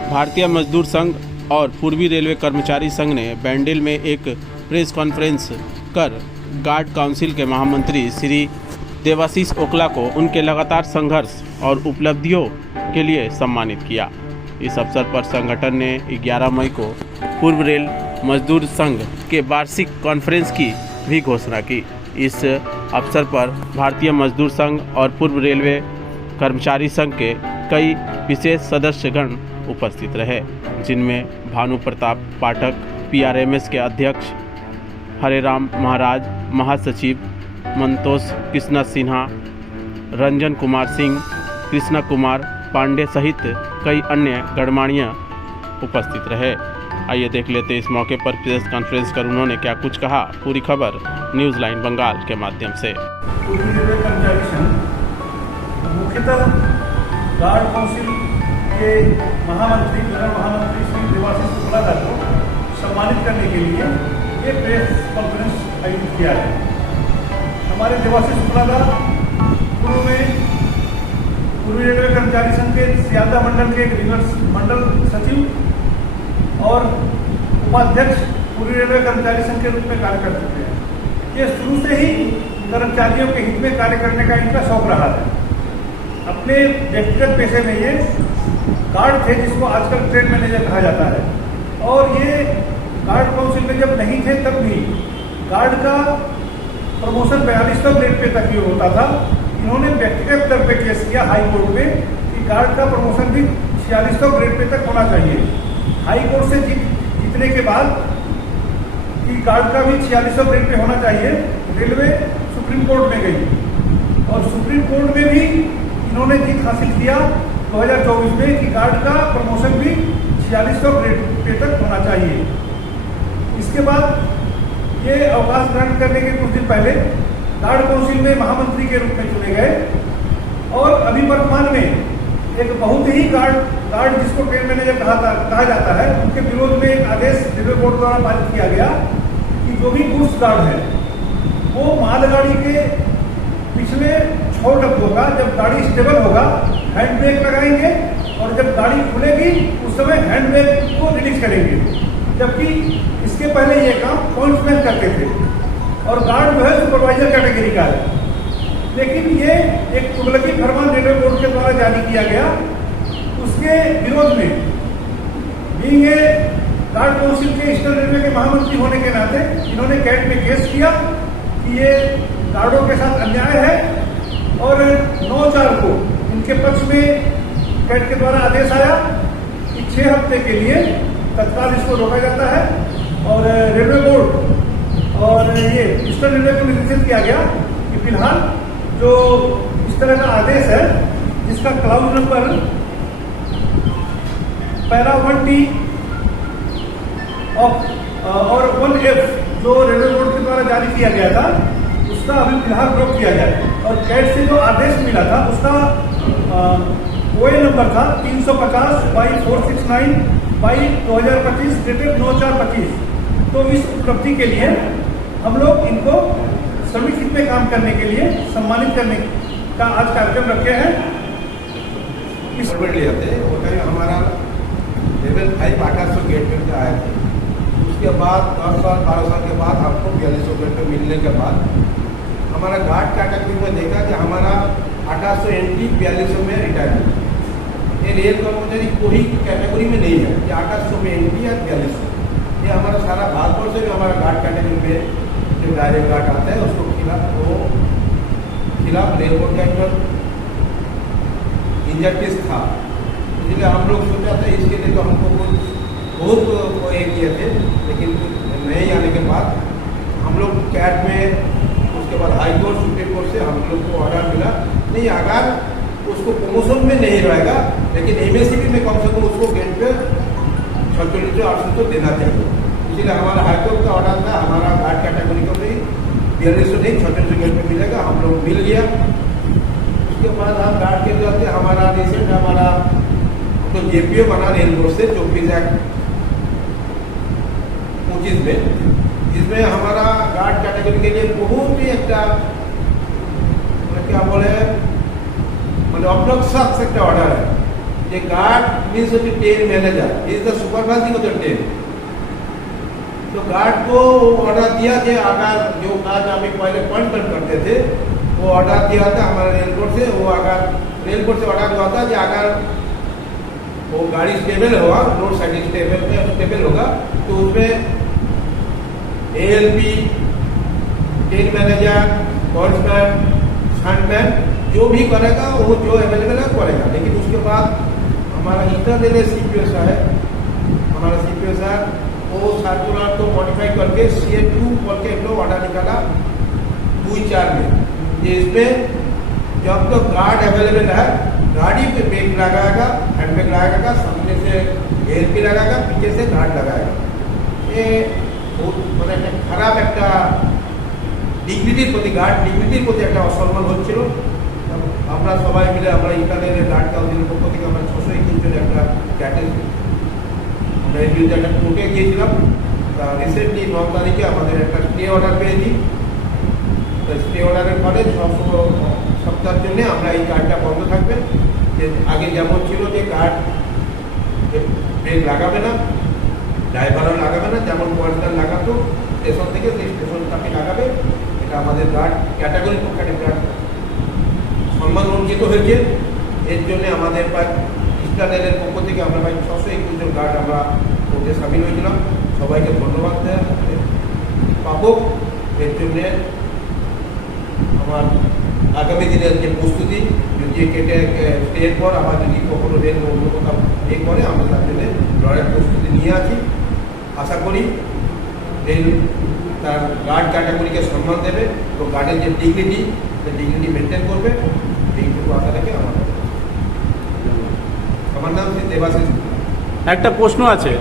भारतीय मजदूर संघ और पूर्वी रेलवे कर्मचारी संघ ने बैंडेल में एक प्रेस कॉन्फ्रेंस कर गार्ड काउंसिल के महामंत्री श्री देवाशीष ओकला को उनके लगातार संघर्ष और उपलब्धियों के लिए सम्मानित किया। इस अवसर पर संगठन ने 11 मई को पूर्व रेल मजदूर संघ के वार्षिक कॉन्फ्रेंस की भी घोषणा की। इस अवसर पर भारतीय मजदूर संघ और पूर्व रेलवे कर्मचारी संघ के कई विशेष सदस्यगण उपस्थित रहे, जिनमें भानु प्रताप पाठक, PRMS के अध्यक्ष हरेराम महाराज, महासचिव मंतोष कृष्णा सिन्हा, रंजन कुमार सिंह, कृष्णा कुमार पांडे सहित कई अन्य गणमान्य उपस्थित रहे। आइए देख लेते इस मौके पर प्रेस कॉन्फ्रेंस कर उन्होंने क्या कुछ कहा। पूरी खबर न्यूज़ लाइन बंगाल के माध्यम से। मुख्यतः गार्ड काउंसिल के महामंत्री श्री देवाशीष ओकला को सम्मानित करने के लिए ये प्रेस कॉन्फ्रेंस आयोजित किया है। हमारे देवाशीष ओकला पूर्वी रेलवे कर्मचारी संघ के सियालदा मंडल के मंडल सचिव और उपाध्यक्ष पूर्वी रेलवे कर्मचारी संघ के रूप में कार्य कर चुके हैं। ये शुरू से ही कर्मचारियों के हित में कार्य करने का इनका शौक रहा है। अपने व्यक्तिगत पेशे में ये गार्ड थे, जिसको आजकल ट्रेड मैनेजर कहा जाता है, और ये गार्ड काउंसिल में जब नहीं थे तब भी गार्ड का प्रमोशन 42वां ग्रेड पे तक ही होता था। इन्होंने व्यक्तिगत स्तर पे केस किया हाई कोर्ट में कि गार्ड का प्रमोशन भी 46वां ग्रेड पे तक होना चाहिए। हाई कोर्ट से जीतने के बाद कि गार्ड का भी 46वां ग्रेड पे होना चाहिए, रेलवे सुप्रीम कोर्ट में गई और सुप्रीम कोर्ट में भी इन्होंने जीत हासिल किया 2024 में कि गार्ड का प्रमोशन भी 46वां ग्रेड पे तक होना चाहिए। इसके बाद ये अवकाश ग्रहण करने के कुछ दिन पहले गार्ड काउंसिल में महामंत्री के रूप में चुने गए और अभी वर्तमान में एक बहुत ही गार्ड जिसको ट्रेन मैनेजर कहा जाता है, उनके विरोध में एक आदेश रेलवे बोर्ड द्वारा पारित किया गया कि जो भी गुड्स गार्ड है वो मालगाड़ी के पिछले 6 डब्बों का जब गाड़ी स्टेबल होगा हैंड ब्रेक लगाएंगे और जब गाड़ी खुलेगी उस समय हैंड ब्रेक को रिलीज करेंगे, जबकि इसके पहले ये काम पॉइंट्समैन करते थे और गार्ड जो है सुपरवाइजर कैटेगरी का है। लेकिन ये एक तुगलकी फरमान रेलवे बोर्ड के द्वारा जारी किया गया, उसके विरोध में बीइंग ए गार्ड काउंसिल के ईस्टर्न रेलवे के महामंत्री होने के नाते इन्होंने कैट में केस किया कि ये गार्डों के साथ अन्याय है और 9/4 को इनके पक्ष में कैट के द्वारा आदेश आया कि 6 हफ्ते के लिए तत्काल इसको रोका जाता है और रेलवे बोर्ड और ये ईस्टर्न रेलवे को निर्देशित किया गया कि फिलहाल जो इस तरह का आदेश है जिसका क्लाउज नंबर पैरा 1D और 1F जो रेलवे बोर्ड के द्वारा जारी किया गया था उसका अभी फिलहाल ड्रॉप किया जाए और कैट से जो आदेश मिला था उसका OA नंबर था 350/469/2025 डेटेड 9/4/25। तो इस उपलब्धि के लिए हम लोग इनको श्रमिक हित में काम करने के लिए सम्मानित करने का आज कार्यक्रम रखे हैं। इस हमारा लेवल 5 800 गेट पे आए थे। उसके बाद 10 साल 12 साल के बाद हमको 4200 गेट पे मिलने के बाद हमारा गार्ड कैटेगरी में देखा कि हमारा 1800 एंट्री 4200 में रिटायरमेंट। ये रेल कर्मचारी कोई कैटेगरी में नहीं है कि 1800 में एंट्री या 4200। ये हमारा सारा भारतवर्ष से भी हमारा गार्ड कैटेगरी में जो डायरेक्ट गार्ड आता है उसको खिलाफ रेल बोर्ड का एक इंजस्टिस था, इसलिए हम लोग सोचा था इसके लिए तो हमको बहुत ये किए थे, लेकिन नहीं आने के बाद हम लोग कैट में उसके बाद हाई कोर्ट सुप्रीम कोर्ट से हम लोग को ऑर्डर मिला नहीं, अगर उसको प्रमोशन में नहीं रहेगा लेकिन MSCP में कम से कम उसको गेट पे 4600-800 देना चाहिए। इसलिए हमारा हाईकोर्ट का ऑर्डर था हमारा गार्ड कैटेगरी को भी 4200 नहीं 4600 गेट पे मिलेगा, हम लोग मिल गया। उसके बाद हम गार्ड के चलते हमारा रिसेंट हमारा तो JPO बना रेल बोर्ड से 24 Act 25 में, जिसमें हमारा गार्ड कैटेगरी के लिए बहुत ही एक क्या बोले मतलब अपलक्षक से ऑर्डर है The guard means the train manager. He is the supervising of the train. तो गार्ड को ऑर्डर दिया कि अगर जो काज हमें पहले पॉइंट करते थे वो ऑर्डर दिया था हमारे रेल कोर्ट से, वो अगर रेल कोर्ट से ऑर्डर हुआ था कि अगर वो गाड़ी स्टेबल होगा, रोड साइड स्टेबल होगा, तो उसमें ALP, ट्रेन मैनेजर, कॉर्समैन, स्टंटमैन जो भी करेगा वो जो अवेलेबल है करेगा। लेकिन उसके बाद हमारा इंटरनल CPO है, हमारा CPO है वो सर्कुलर को मॉडिफाई करके CA2 बोल के एक ऑर्डर निकाला 2-4 में। इसमें जब तो गार्ड अवेलेबल है गाड़ी पे ब्रेक लगाएगा, हैंड ब्रेक लगाएगा, सामने से ALP लगाएगा, पीछे से गार्ड लगाएगा। ये बहुत মানে খারাপ একটা ডিগনিটির প্রতি গার্ড ডিগনিটির প্রতি একটা অসম্মান হচ্ছিল। আমরা সবাই মিলে আমরা ইন্টারনেটের গার্ড কাউন্সিলের পক্ষ থেকে আমরা 621 জনের একটা ক্যাটাগরি আমরা এর বিরুদ্ধে একটা কোর্টে গিয়েছিলাম। তা রিসেন্টলি 9 তারিখে আমাদের একটা স্টে অর্ডার পেয়েছি। স্টে অর্ডারের ফলে 6 সপ্তাহের জন্য আমরা এই গার্ডটা বন্ধ থাকবে। যে আগে যেমন ছিল যে গার্ড ব্রেক লাগাবে না, ড্রাইভারও লাগাবে না, যেমন পয়েন্টার লাগাতো স্টেশন থেকে সেই স্টেশন তাকে লাগাবে। এটা আমাদের গার্ড ক্যাটাগরির পক্ষে একটা সম্মান অর্জিত হয়েছে। এর জন্য আমাদের প্রায় ইস্টার্নের পক্ষ থেকে আমরা প্রায় 621 জন গার্ড আমরা কোর্টে সামিল হয়েছিলাম। সবাইকে ধন্যবাদ পাবো। এর জন্যে আমার আগামী দিনের যে প্রস্তুতি যদি কেটে স্টের পর আবার যদি কখনো রেল অন্য কোথাও এ করে আমরা তার জন্য লড়াইয়ের প্রস্তুতি নিয়ে আছি। আশা করি রেল তার গার্ড ক্যাটাগরিকে সম্মান দেবে, তো গার্ডের যে ডিগনিটি মেনটেন করবে, এইটুকু আশা রেখে আমার নাম শ্রী দেবাশিস। একটা প্রশ্ন আছে,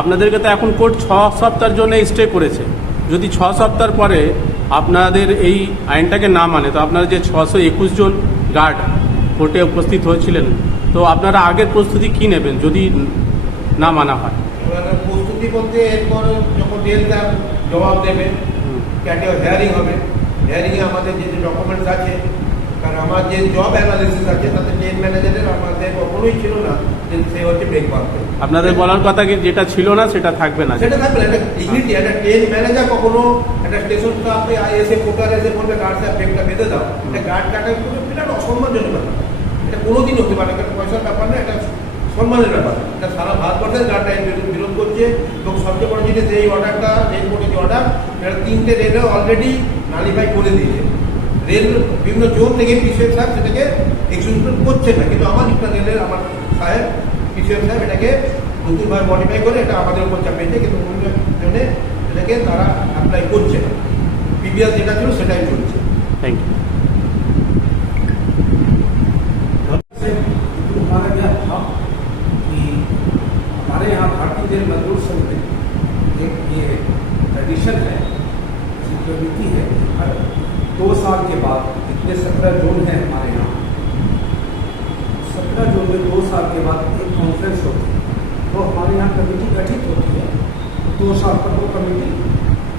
আপনাদেরকে তো এখন কোর্ট 6 সপ্তাহের জন্য স্টে করেছে। যদি 6 সপ্তাহ পরে আপনাদের এই আইনটাকে না মানে, তো আপনারা যে 621 জন গার্ড কোর্টে উপস্থিত হয়েছিলেন, তো আপনারা আগের প্রস্তুতি কী নেবেন যদি না মানা হয়? প্রস্তুতি বলতে এরপর যখন রেল তার জবাব দেবে, হেয়ারিং হবে, হেয়ারিংয়ে আমাদের যে ডকুমেন্টস আছে, কারণ আমার যে জব অ্যানালিসিস আছে তাতে ট্রেন ম্যানেজারের আমাদের কখনোই ছিল না যে সে হচ্ছে ব্রেক মারবে। আপনাদের বলার কথা কি যেটা ছিল না সেটা থাকবে না? সেটা থাকবে না। একটা ডিগনিটি, একটা ট্রেন ম্যানেজার কখনো একটা স্টেশন আপনি এসে কোটার এসে বলবে গার্ড সাহেব ব্রেকটা বেঁধে দাও, এটা গার্ড কাটা বিরাট অসম্মানজনক ব্যাপার। এটা কোনোদিন হতে পারে না, একটা পয়সার ব্যাপার না, এটা সম্মানের ব্যাপার। এটা সারা ভারতবর্ষের গার্ড আইন বিরোধ করছে। এবং সবচেয়ে বড় জিনিস এই অর্ডারটা রেল কোর্টের যে অর্ডার, এটা 3টে রেলে অলরেডি নালিফাই করে দিয়েছে। রেল বিভিন্ন জোন থেকে পিসিএম সাহেব সেটাকে এক্সিকিউট করছে না, কিন্তু আমার একটা রেলের আমার সাহেব পিসিএম সাহেব এটাকে নতুনভাবে মডিফাই করে এটা আমাদের উপর চাপিয়েছে, কিন্তু অন্য জন্য এটাকে তারা অ্যাপ্লাই করছে না। প্রিভিয়াস যেটা ছিল সেটাই চলছে। Thank you. हमारा यह था कि हमारे यहाँ भारतीय रेल मजदूर संघ में एक ये ट्रेडिशन है, सिक्योरिटी है, हर 2 साल के बाद इतने 17 जोन है हमारे यहाँ, 17 जोन में 2 साल के बाद एक कॉन्फ्रेंस होती है। तो हमारे यहाँ कमेटी गठित होती है, 2 साल पर वो कमेटी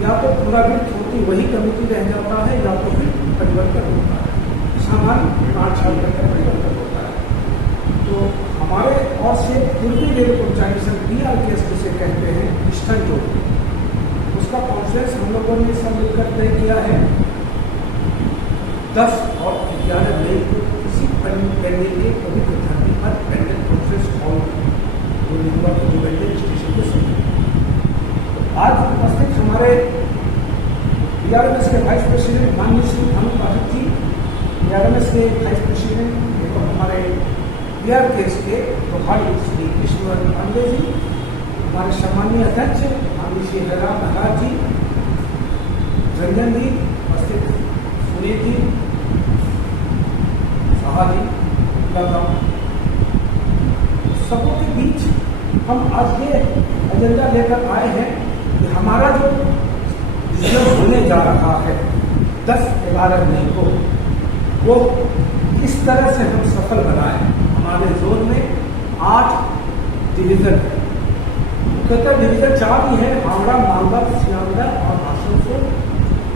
या तो पुनरावृत्त होती वही कमेटी रह जाता है या तो फिर परिवर्तन होता है। सामान्य 5 साल तक का परिवर्तन होता है। तो हमारे और से पूर्वी रेल कर्मचारी संघ PRKS जिसे कहते हैं ईस्टर्न जोन, उसका कॉन्फ्रेंस हम लोगों ने सब मिलकर तय किया है 10 और 11 मई को किसी पेंडिंग के पवित्र धरती पर पेंडेंट कॉन्फ्रेंस हॉल स्टेशन के समय आज उपस्थित हमारे PRMS के वाइस प्रेसिडेंट माननीय श्री भानु पाठक जी, PRMS के वाइस प्रेसिडेंट एवं हमारे PRKS के प्रभारी श्री कृष्णवर्धन पांडे जी, हमारे सम्मानीय अध्यक्ष माननीय श्री हरिराम महाराज जी, रंजन जी उपस्थित, सुनील जी, साहा जी, सबों के बीच हम आज ये एजेंडा लेकर आए हैं कि हमारा जो डिसीजन होने जा रहा है 10-11 मई को, वो किस तरह से हम सफल बनाए। हमारे जोन में 8 डिवीजन है, मुख्यतः डिवीजन 4 ही है, हावड़ा, मालदा, सियालदह और आसनसोल।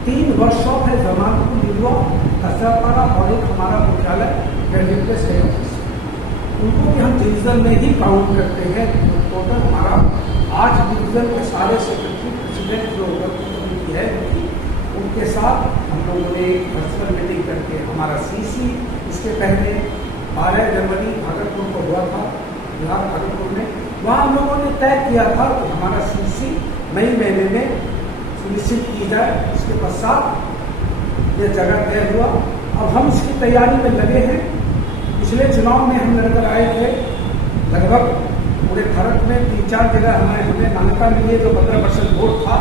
3 वर्कशॉप है, जमालपुर, लिलुआ, कसरापाड़ा और एक हमारा मुख्यालय कैंडिडेट स्टे ऑफिस। उनको भी हम डिवीजन में ही काउंट करते हैं। तो टोटल हमारा 8 डिवीजन के सारे सेक्रेटरी प्रेसिडेंट जो कमेटी है उनके साथ हम लोगों ने वर्चुअल मीटिंग करके हमारा सीसी इसके पहले 12 जनवरी भागलपुर को हुआ था, बिहार भागलपुर में, वहाँ हम लोगों ने तय किया था कि हमारा सीसी मई महीने में सुनिश्चित की जाए। इसके पश्चात ये जगह तय हुआ। अब हम इसकी तैयारी में लगे हैं। पिछले चुनाव में हम लड़कर आए थे, लगभग पूरे भारत में 3-4 जगह हमें मान्यता मिली है। जो 15% वोट था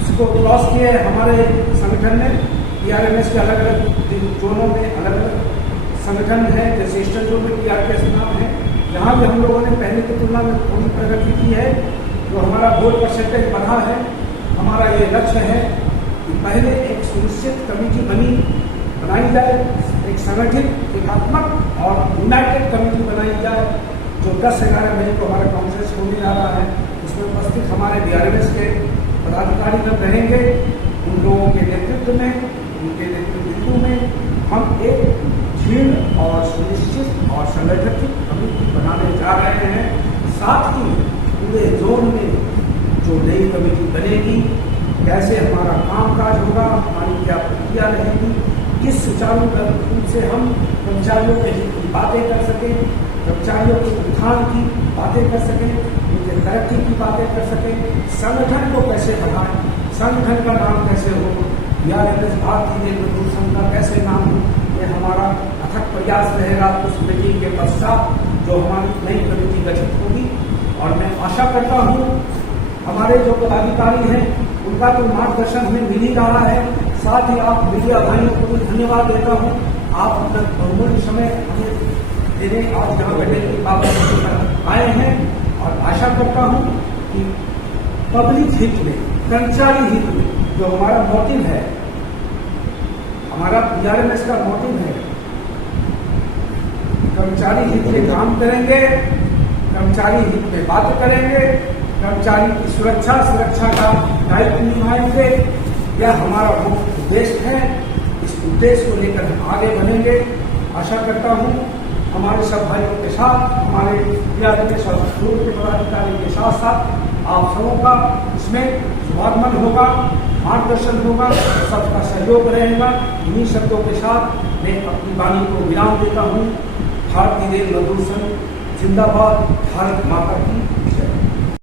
उसको क्रॉस किए हमारे संगठन ने। PRMS के अलग अलग जोनों में अलग अलग संगठन है, जैसे ईस्टर्न जोन में PRPS नाम है, यहाँ भी हम लोगों ने पहले की तुलना में थोड़ी प्रगति की है। जो हमारा वोट परसेंटेज बढ़ा है, हमारा ये लक्ष्य है कि पहले एक सुनिश्चित कमेटी बनाई जाए, एक संगठित, एकात्मक और यूनाइटेड कमेटी बनाई जाए। जो 10-11 मई को हमारा कांग्रेस होने जा रहा है, इसमें उपस्थित हमारे BRMS के पदाधिकारी जब रहेंगे, उन लोगों के नेतृत्व में, उनके नेतृत्व में हम एक दृढ़ और सुनिश्चित और संगठित कमेटी बनाने जा रहे हैं। साथ ही पूरे जोन में जो नई कमेटी बनेगी, कैसे हमारा कामकाज होगा, हमारी क्या प्रक्रिया रहेगी, किस सुचारू रूप से हम कर्मचारियों के हित की बातें कर सकें, कर्मचारियों के उत्थान की बातें कर सकें, उनके तरक्की की बातें कर सकें, संगठन को कैसे बढ़ाएं, संगठन का नाम कैसे हो, BRMS भारतीय रेल मजदूर संघ का कैसे नाम हो, ये हमारा अथक प्रयास रहेगा। उस मीटिंग के पश्चात जो हमारी नई कमेटी गठित होगी, और मैं आशा करता हूँ हमारे जो पदाधिकारी हैं उनका तो मार्गदर्शन हमें मिल ही रहा है। साथ ही आप मीडिया भाइयों को भी धन्यवाद देता हूँ, आप अपना बहुमूल्य समय हमें देने आज यहाँ बैठने की बात आए हैं। और आशा करता हूँ कि पब्लिक हित में, कर्मचारी हित में जो हमारा मोटिव है, हमारा BRMS का मोटिव है, कर्मचारी हित में काम करेंगे, कर्मचारी हित में बात करेंगे, कर्मचारी की सुरक्षा का दायित्व निभाएंगे। यह हमारा मुख्य उद्देश्य है। इस उद्देश्य को लेकर हम आगे बढ़ेंगे। आशा करता हूँ हमारे सब भाइयों के साथ, हमारे BRMS और के पदाधिकारी के साथ साथ आप सबों का इसमें शुभागमन होगा, मार्गदर्शन होगा, सबका सहयोग रहेगा। इन्हीं शब्दों के साथ मैं अपनी वाणी को विराम देता हूँ। भारतीय रेल मजदूर संघ जिंदाबाद, भारत माता की